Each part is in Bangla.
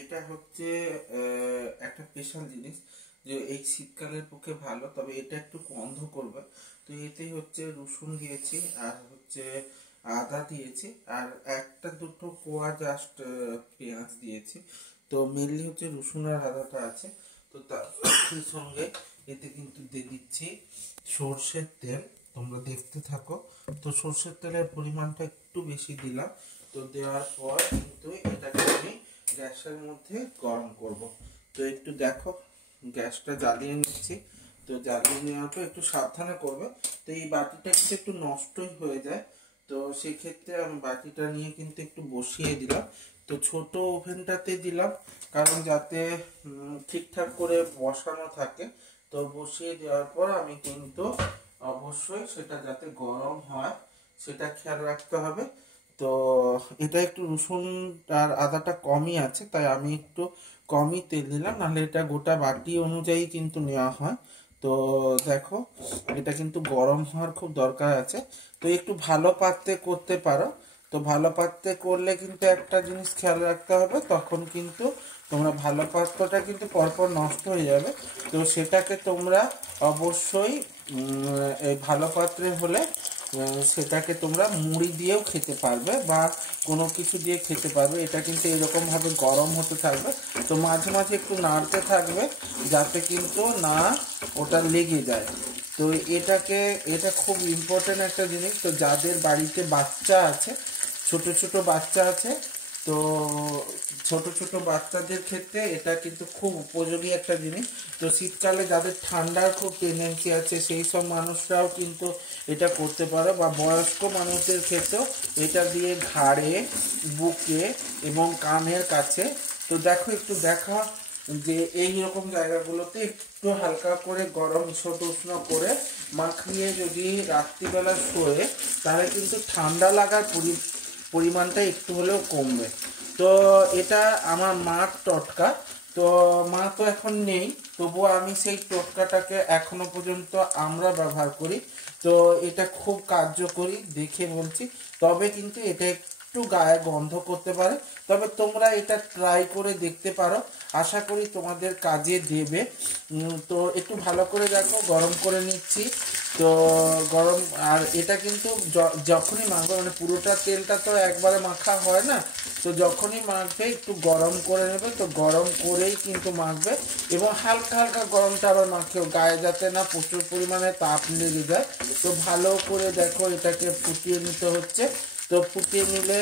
এটা হচ্ছে একটা স্পেশাল জিনিস, যে এই শীতকালের পক্ষে ভালো, তবে এটা একটু গন্ধ করবে। তো এতে হচ্ছে রসুন দিয়েছি, আর হচ্ছে আদা দিয়েছি, আর একটা দুটো কোয়া জাস্ট পেঁয়াজ দিয়েছি। তো মেনলি হচ্ছে রসুন আর আদাটা আছে। তো তার সঙ্গে এতে কিন্তু দিয়ে দিচ্ছি সর্ষের তেল। তোমরা দেখতে থাকো। তো সর্ষের তেলের পরিমাণটা একটু বেশি দিলাম। তো দেওয়ার পর কিন্তু এটাকে আমি গ্যাসের মধ্যে গরম করব। তো একটু দেখো, গ্যাসটা জ্বালিয়ে নিচ্ছি। তো জ্বালিয়ে নেওয়ার পর একটু সাবধানে করবে। তো এই বাটিটা একটু নষ্টই হয়ে যায়, তো সেক্ষেত্রে আমি বাটিটা নিয়ে কিন্তু একটু বসিয়ে দিলাম। তো ছোট ওভেনটাতে দিলাম, কারণ যাতে ঠিকঠাক করে বসানো থাকে। তো বসিয়ে দেওয়ার পর আমি কিন্তু অবশ্যই সেটা যাতে গরম হয় সেটা খেয়াল রাখতে হবে। তো এটা একটু রসুন আর আদাটা কমই আছে, তাই আমি একটু কমই তেল দিলাম, নাহলে এটা গোটা বাটি অনুযায়ী কিন্তু নেওয়া হয়। তো দেখো, এটা কিন্তু গরম হওয়ার খুব দরকার আছে। তো একটু ভালো পাত্রে করতে পারো। তো ভালো পাত্রে করলে কিন্তু একটা জিনিস খেয়াল রাখতে হবে, তখন কিন্তু তোমরা ভালো পাত্রটা কিন্তু পরপর নষ্ট হয়ে যাবে। তো সেটাকে তোমরা অবশ্যই এই ভালো পাত্রে হলে সেটাকে তোমরা মুড়ি দিয়েও খেতে পারবে বা কোনো কিছু দিয়ে খেতে পারবে। এটা কিন্তু এরকম ভাবে গরম হতে থাকবে। তো মাঝে মাঝে একটু নাড়তে থাকবে, যাতে কিন্তু না ওটা লেগে যায়। তো এটা খুব ইম্পর্টেন্ট একটা জিনিস। তো যাদের বাড়িতে বাচ্চা আছে, ছোট ছোট বাচ্চা আছে, তো ছোট ছোট বাচ্চাদের ক্ষেত্রে এটা কিন্তু খুব উপযোগী একটা জিনিস। তো শীতকালে যাদের ঠান্ডার খুব টেন্ডেন্সি আছে, সেই সব মানুষরাও কিন্তু এটা করতে পারো, বা বয়স্ক মানুষদের ক্ষেত্রেও এটা দিয়ে ঘাড়ে, বুকে এবং কানের কাছে। তো দেখো, একটু দেখা যে এই রকম জায়গাগুলোতে একটু হালকা করে গরম উষ্ণ করে মাখিয়ে যদি রাত্রিবেলা শোয়ে, তাহলে কিন্তু ঠান্ডা লাগার পরিমাণটা একটু হলেও কমবে। তো এটা আমার মার টটকা। তো মা তো এখন নেই, তবুও আমি সেই টোটকাটাকে এখনো পর্যন্ত আমরা ব্যবহার করি। তো এটা খুব কার্যকরী দেখে বলছি। তবে কিন্তু এটা একটু গায়ে গন্ধ করতে পারে, তবে তোমরা এটা ট্রাই করে দেখতে পারো। আশা করি তোমাদের কাজে দেবে। তো একটু ভালো করে দেখো, গরম করে নিচ্ছি। তো গরম, আর এটা কিন্তু যখনই মাখবে, মানে পুরোটা তেলটা তো একবারে মাখা হয় না। তো যখনই মাখবে একটু গরম করে নেবে। তো গরম করেই কিন্তু মাখবে, এবং হালকা হালকা গরমটা আবার মাখেও, গায়ে যাতে না প্রচুর পরিমাণে তাপ লেগে যায়। তো ভালো করে দেখো, এটাকে ফুটিয়ে নিতে হচ্ছে। তো ফুটিয়ে নিলে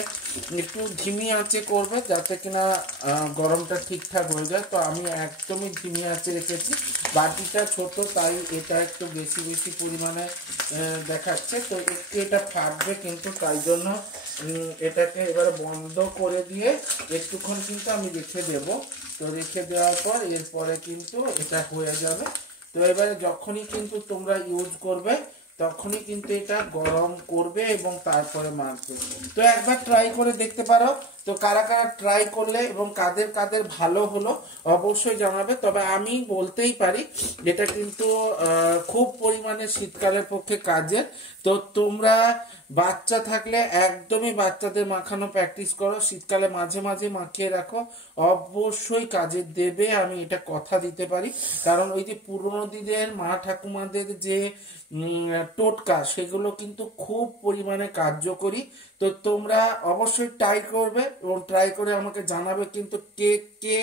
একটু ধিমি আঁচে করবে, যাতে কিনা গরমটা ঠিকঠাক হয়ে যায়। তো আমি একদমই ধিমি আঁচে রেখেছি। বাটিটা ছোট, তাই এটা একটু বেশি বেশি পরিমাণে দেখাচ্ছে। তো একটু এটা ফাটবে কিন্তু, তাই জন্য এটাকে এবারে বন্ধ করে দিয়ে একটুক্ষণ কিন্তু আমি রেখে দেব। তো রেখে দেওয়ার পর এরপরে কিন্তু এটা হয়ে যাবে। তো এবারে যখনই কিন্তু তোমরা ইউজ করবে, তখনই কিন্তু এটা গরম করবে এবং তারপরে মাখবে। তো একবার ট্রাই করে দেখতে পারো। তো কারা কারা ট্রাই করলে এবং কাদের কাদের ভালো হলো অবশ্যই জানাবে। তবে আমি বলতেই পারি, এটা কিন্তু খুব পরিমাণে শীতকালের পক্ষে কাজের। তো তোমরা বাচ্চা থাকলে একদমই বাচ্চাদের মাখানো প্র্যাকটিস করো, শীতকালে মাঝে মাঝে মাখিয়ে রাখো, অবশ্যই কাজে দেবে, আমি এটা কথা দিতে পারি। কারণ ওই যে পুরোনো দিনের মা ঠাকুমাদের যে টোটকা, সেগুলো কিন্তু খুব পরিমাণে কার্যকরী। তো তোমরা অবশ্যই ট্রাই করবে এবং ট্রাই করে আমাকে জানাবে কিন্তু কে কে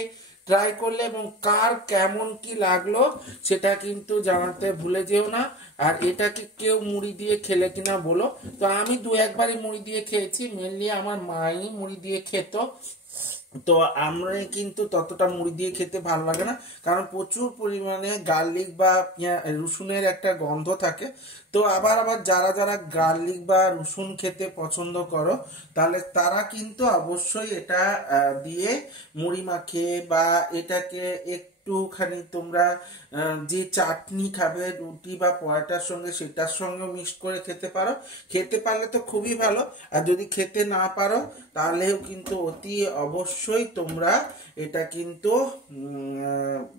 ট্রাই করলে এবং কার কেমন কি লাগলো সেটা কিন্তু জানাতে ভুলে যেও না। আর এটা কি কেউ মুড়ি দিয়ে খেলে কিনা বলো। তো আমি দু একবারই মুড়ি দিয়ে খেয়েছি, মেনলি আমার মাই মুড়ি দিয়ে খেত। তো আমরা কিন্তু ততটা মুড়ি দিয়ে খেতে ভালো লাগে না, কারণ প্রচুর পরিমাণে গার্লিক বা রসুনের একটা গন্ধ থাকে। তো আবার আবার যারা যারা গার্লিক বা রসুন খেতে পছন্দ করো, তাহলে তারা কিন্তু অবশ্যই এটা দিয়ে মুড়ি মাখিয়ে বা এটাকে একটু একটুখানি তোমরা যে চাটনি খাবে রুটি বা পরোটার সঙ্গে সেটার সঙ্গে মিক্সড করে খেতে পারো। খেতে পারলে তো খুবই ভালো, আর যদি খেতে না পারো তাহলেও কিন্তু অতি অবশ্যই তোমরা এটা কিন্তু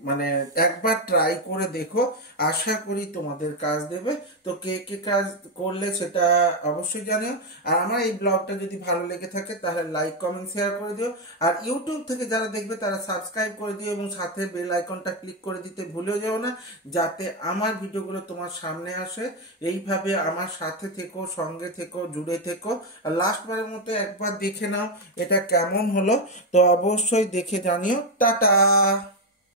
মানে একবার ট্রাই করে দেখো, আশা করি তোমাদের কাজ দেবে। তো কে কে কাজ করলে সেটা অবশ্যই জানিও। আর আমার এই ব্লগটা যদি ভালো লেগে থাকে তাহলে লাইক কমেন্ট শেয়ার করে দিও। আর ইউটিউব থেকে যারা দেখবে তারা সাবস্ক্রাইব করে দিও এবং সাথে বেল আইকনটা ক্লিক করে দিতে ভুলেও যেও না, যাতে আমার ভিডিওগুলো তোমার সামনে আসে। এইভাবে আমার সাথে থেকো, সঙ্গে থেকো, জুড়ে থেকো। আর লাস্টবারের মতো একবার দেখে নাও এটা কেমন হলো। তো অবশ্যই দেখে জানিও। টাটা।